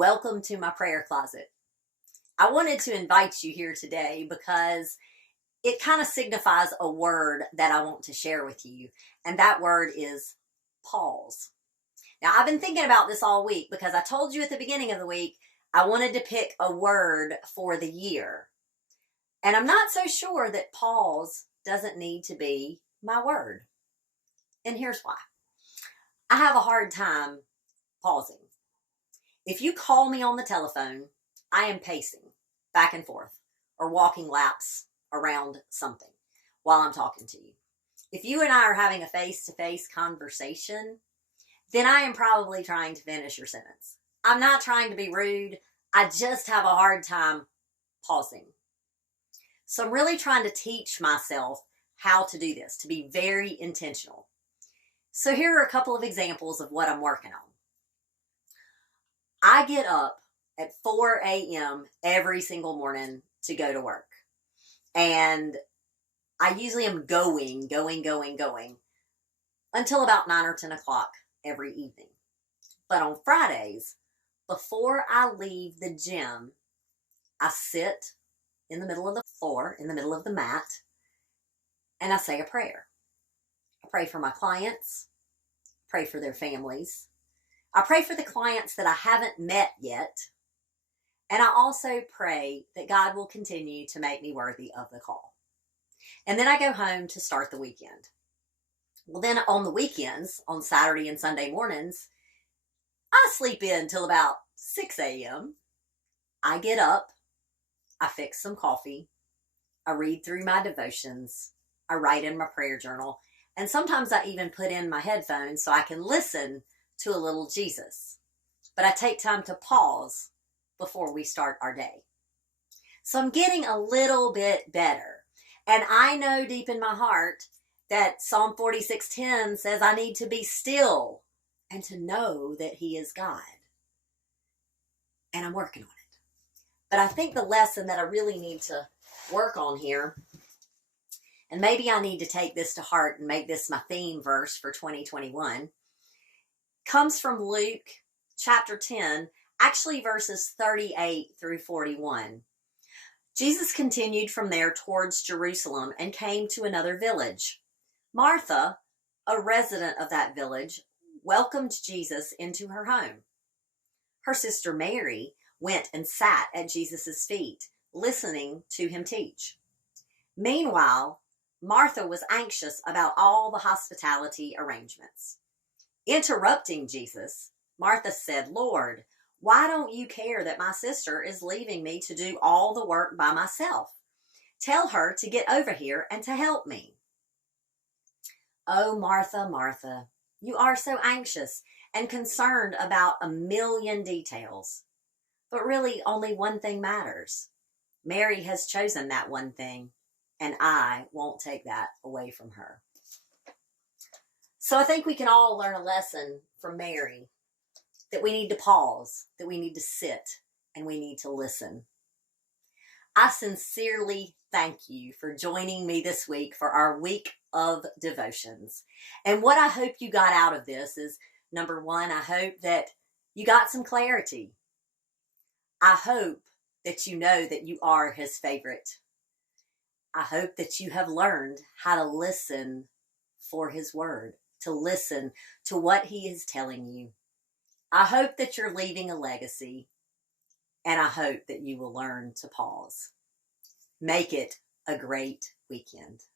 Welcome to my prayer closet. I wanted to invite you here today because it kind of signifies a word that I want to share with you, and that word is pause. Now, I've been thinking about this all week because I told you at the beginning of the week I wanted to pick a word for the year, and I'm not so sure that pause doesn't need to be my word. And here's why. I have a hard time pausing. If you call me on the telephone, I am pacing back and forth or walking laps around something while I'm talking to you. If you and I are having a face-to-face conversation, then I am probably trying to finish your sentence. I'm not trying to be rude. I just have a hard time pausing. So I'm really trying to teach myself how to do this, to be very intentional. So here are a couple of examples of what I'm working on. I get up at 4 a.m. every single morning to go to work. And I usually am going until about 9 or 10 o'clock every evening. But on Fridays, before I leave the gym, I sit in the middle of the floor, in the middle of the mat, and I say a prayer. I pray for my clients, pray for their families. I pray for the clients that I haven't met yet. And I also pray that God will continue to make me worthy of the call. And then I go home to start the weekend. Well, then on the weekends, on Saturday and Sunday mornings, I sleep in till about 6 a.m. I get up, I fix some coffee, I read through my devotions, I write in my prayer journal, and sometimes I even put in my headphones so I can listen to a little Jesus. But I take time to pause before we start our day. So I'm getting a little bit better. And I know deep in my heart that Psalm 46:10 says I need to be still and to know that He is God. And I'm working on it. But I think the lesson that I really need to work on here, and maybe I need to take this to heart and make this my theme verse for 2021, comes from Luke chapter 10, actually verses 38 through 41. Jesus continued from there towards Jerusalem and came to another village. Martha, a resident of that village, welcomed Jesus into her home. Her sister Mary went and sat at Jesus' feet, listening to him teach. Meanwhile, Martha was anxious about all the hospitality arrangements. Interrupting Jesus, Martha said, "Lord, why don't you care that my sister is leaving me to do all the work by myself? Tell her to get over here and to help me." "Oh, Martha, Martha, you are so anxious and concerned about a million details. But really, only one thing matters. Mary has chosen that one thing, and I won't take that away from her." So I think we can all learn a lesson from Mary, that we need to pause, that we need to sit, and we need to listen. I sincerely thank you for joining me this week for our week of devotions. And what I hope you got out of this is, number one, I hope that you got some clarity. I hope that you know that you are His favorite. I hope that you have learned how to listen for His word, to listen to what He is telling you. I hope that you're leaving a legacy, and I hope that you will learn to pause. Make it a great weekend.